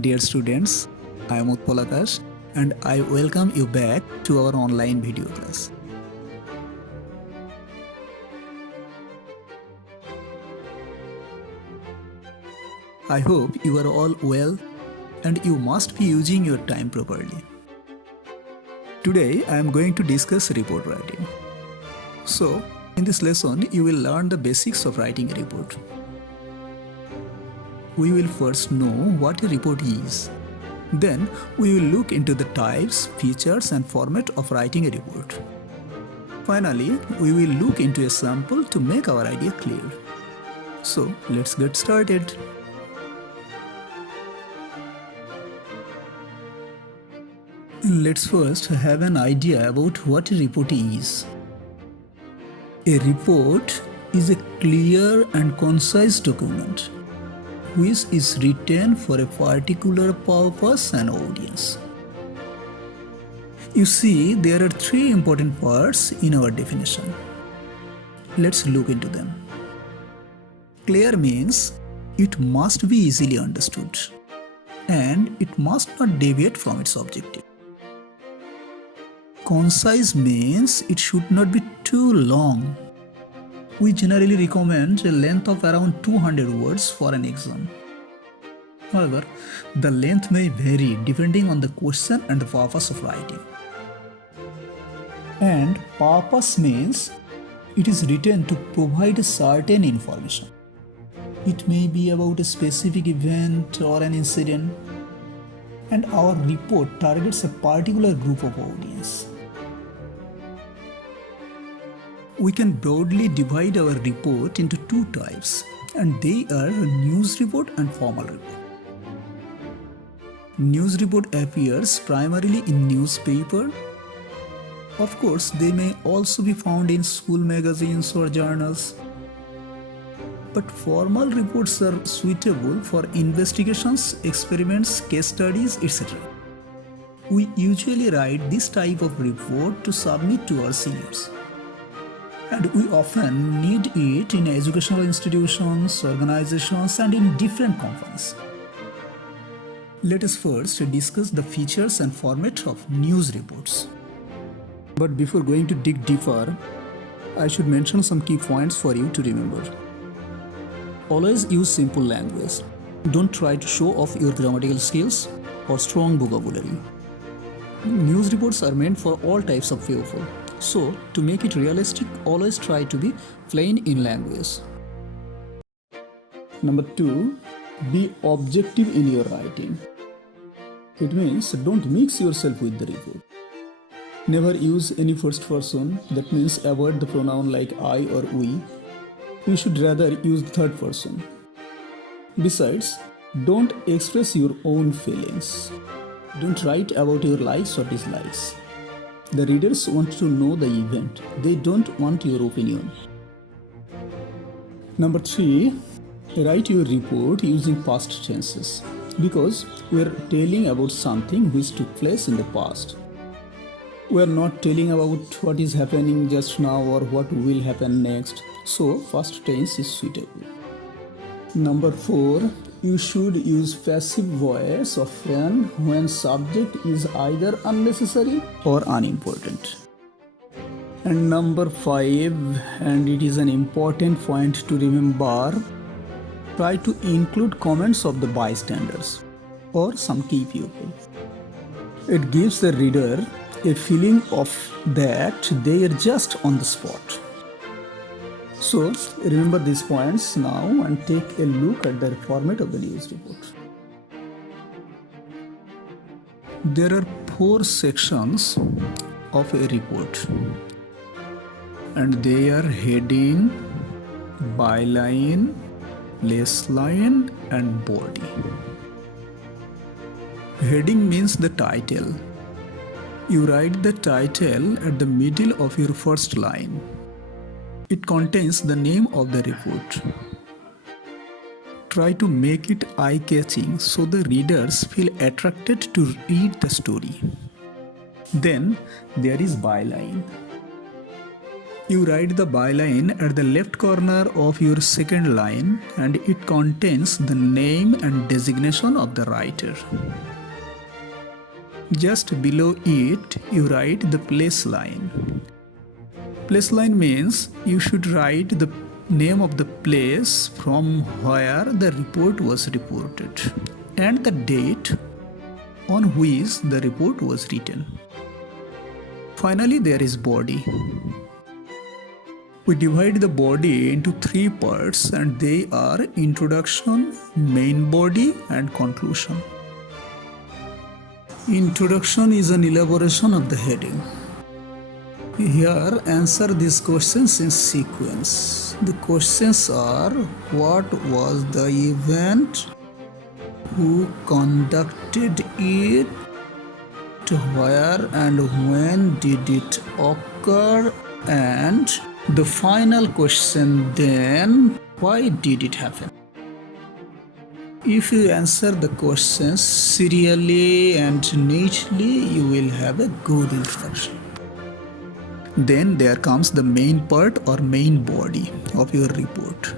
Dear students, I am Utpal Akash and I welcome you back to our online video class. I hope you are all well and you must be using your time properly. Today I am going to discuss report writing. So, in this lesson you will learn the basics of writing a report. We will first know what a report is. Then we will look into the types, features and format of writing a report. Finally, we will look into a sample to make our idea clear. So let's get started. Let's first have an idea about what a report is. A report is a clear and concise document which is written for a particular purpose and audience. You see, there are three important parts in our definition. Let's look into them. Clear means it must be easily understood and it must not deviate from its objective. Concise means it should not be too long. We generally recommend a length of around 200 words for an exam. However, the length may vary depending on the question and the purpose of writing. And purpose means it is written to provide a certain information. It may be about a specific event or an incident, and our report targets a particular group of audience. We can broadly divide our report into two types, and they are news report and formal report. News report appears primarily in newspaper. Of course, they may also be found in school magazines or journals. But formal reports are suitable for investigations, experiments, case studies, etc. We usually write this type of report to submit to our seniors. And we often need it in educational institutions, organizations, and in different companies. Let us first discuss the features and format of news reports. But before going to dig deeper, I should mention some key points for you to remember. Always use simple language. Don't try to show off your grammatical skills or strong vocabulary. News reports are meant for all types of people. So, to make it realistic, always try to be plain in language. Number 2, be objective in your writing. It means don't mix yourself with the report. Never use any first person, that means avoid the pronoun like I or we. You should rather use the third person. Besides, don't express your own feelings. Don't write about your likes or dislikes. The readers want to know the event. They don't want your opinion. Number 3, write your report using past tenses because we are telling about something which took place in the past. We are not telling about what is happening just now or what will happen next. So, past tense is suitable. Number 4, you should use passive voice often when subject is either unnecessary or unimportant. And number 5, and it is an important point to remember, try to include comments of the bystanders or some key people. It gives the reader a feeling of that they are just on the spot. So, remember these points now and take a look at the format of the news report. There are 4 sections of a report, and they are heading, byline, placeline, and body. Heading means the title. You write the title at the middle of your first line. It contains the name of the report. Try to make it eye-catching so the readers feel attracted to read the story. Then there is byline. You write the byline at the left corner of your second line and it contains the name and designation of the writer. Just below it, you write the place line. Place line means you should write the name of the place from where the report was reported and the date on which the report was written. Finally, there is body. We divide the body into three parts and they are introduction, main body and conclusion. Introduction is an elaboration of the heading. Here, answer these questions in sequence. The questions are: what was the event? Who conducted it? Where and when did it occur? And the final question then, why did it happen? If you answer the questions serially and neatly, you will have a good introduction. Then there comes the main part or main body of your report,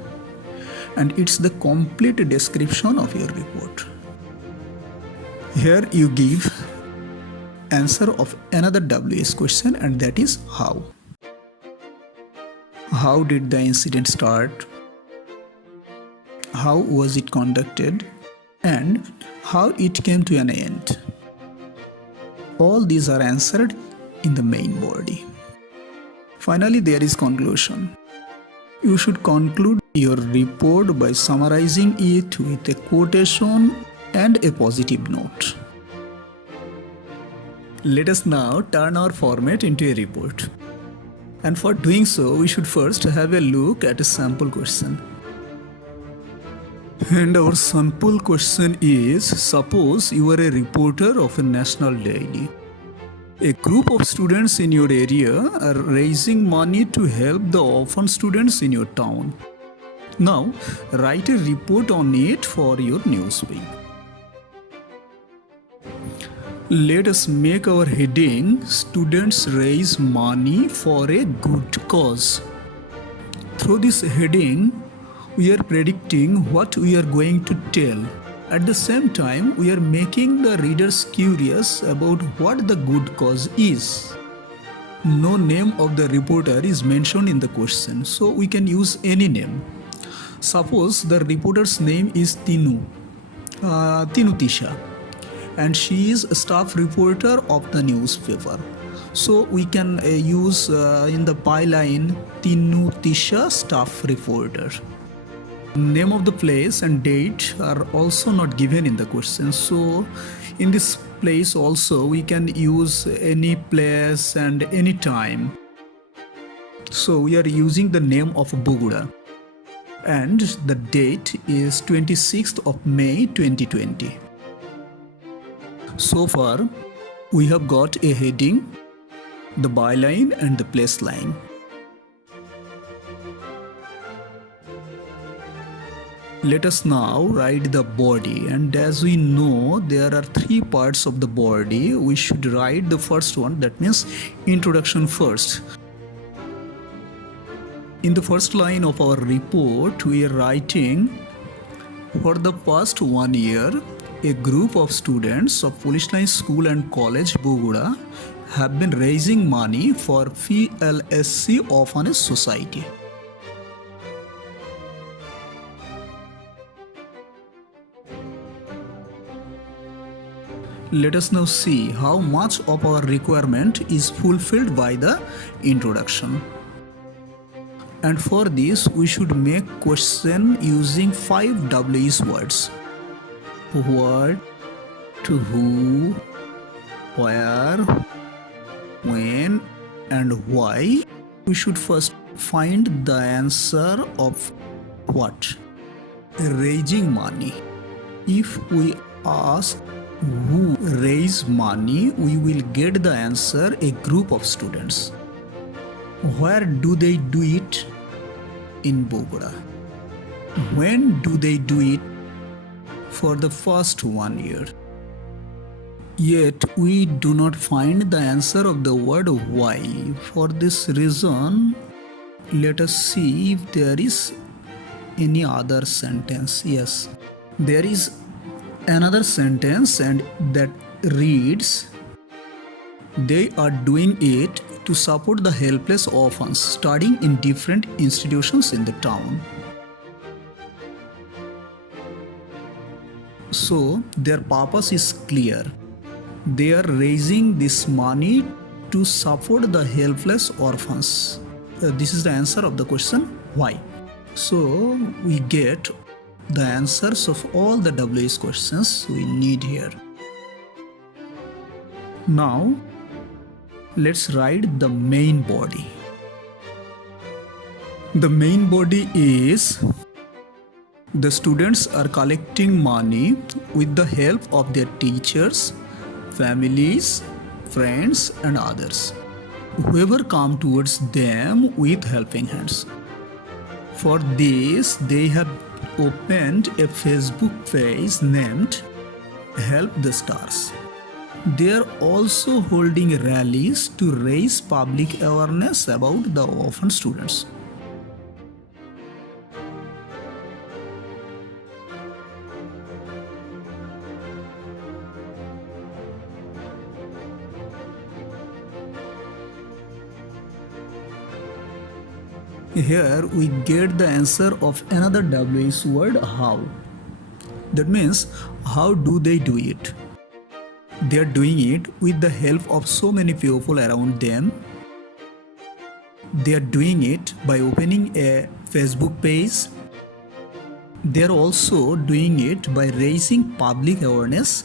and it's the complete description of your report. Here you give answer of another WS question, and that is how. How did the incident start? How was it conducted? And how it came to an end? All these are answered in the main body. Finally, there is conclusion. You should conclude your report by summarizing it with a quotation and a positive note. Let us now turn our format into a report. And for doing so, we should first have a look at a sample question. And our sample question is: suppose you are a reporter of a national daily. A group of students in your area are raising money to help the orphan students in your town. Now, write a report on it for your newspaper. Let us make our heading: Students raise money for a good cause. Through this heading, we are predicting what we are going to tell. At the same time, we are making the readers curious about what the good cause is. No name of the reporter is mentioned in the question, so we can use any name. Suppose the reporter's name is Tinu Tisha, and she is a staff reporter of the newspaper. So we can use in the byline Tinu Tisha, staff reporter. Name of the place and date are also not given in the question. So in this place also we can use any place and any time. So we are using the name of Bogura. And the date is 26th of May 2020. So far, we have got a heading, the byline and the place line. Let us now write the body, and as we know there are three parts of the body, we should write the first one, that means introduction first. In the first line of our report, we are writing: for the past 1 year, a group of students of Police Line School and College, Bogura, have been raising money for PLSC Orphanage Society. Let us now see how much of our requirement is fulfilled by the introduction. And for this, we should make question using 5 WS words. What, to who, where, when, and why. We should first find the answer of what? Raising money. If we ask who raise money, we will get the answer: a group of students. Where do they do it? In Bogura. When do they do it? For the first 1 year. Yet we do not find the answer of the word why. For this reason, Let us see if there is any other sentence. Yes, there is another sentence, and that reads, they are doing it to support the helpless orphans studying in different institutions in the town. So their purpose is clear. They are raising this money to support the helpless orphans. This is the answer of the question why. So we get the answers of all the WH questions we need here. Now let's write the main body. The main body is, the students are collecting money with the help of their teachers, families, friends and others, whoever come towards them with helping hands. For this, they have opened a Facebook page named Help the Stars. They are also holding rallies to raise public awareness about the orphan students. Here we get the answer of another WH word, how. That means, how do they do it? They are doing it with the help of so many people around them. They are doing it by opening a Facebook page. They are also doing it by raising public awareness.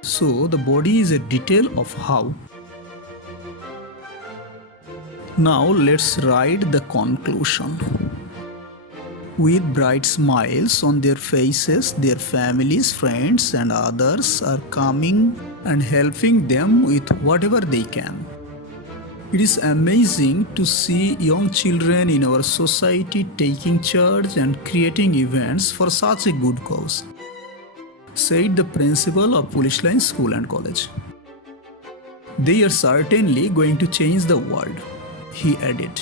So the body is a detail of how. Now let's write the conclusion. With bright smiles on their faces, their families, friends and others are coming and helping them with whatever they can. It is amazing to see young children in our society taking charge and creating events for such a good cause, said the principal of Police Line School and College. They are certainly going to change the world, he added.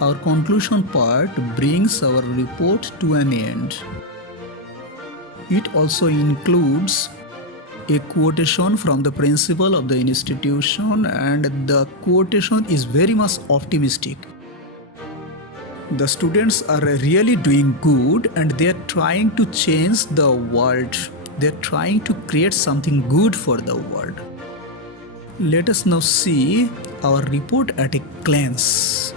Our conclusion part brings our report to an end. It also includes a quotation from the principal of the institution, and the quotation is very much optimistic. The students are really doing good and they are trying to change the world. They are trying to create something good for the world. Let us now see our report at a glance.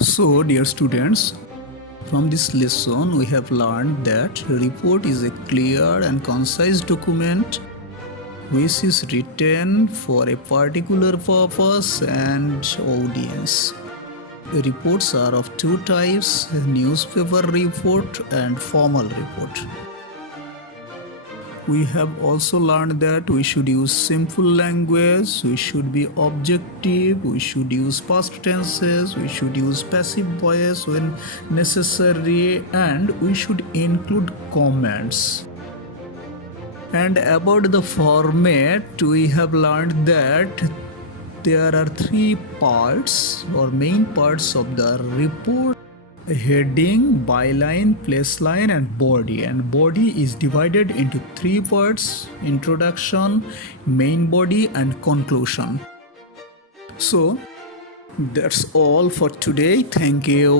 So, dear students, from this lesson we have learned that report is a clear and concise document which is written for a particular purpose and audience. Reports are of two types: newspaper report and formal report. We have also learned that we should use simple language, we should be objective, we should use past tenses, we should use passive voice when necessary, and we should include comments. And about the format, we have learned that there are three parts or main parts of the report: heading, byline, placeline, and body. And body is divided into three parts: introduction, main body, and conclusion. So that's all for today. Thank you.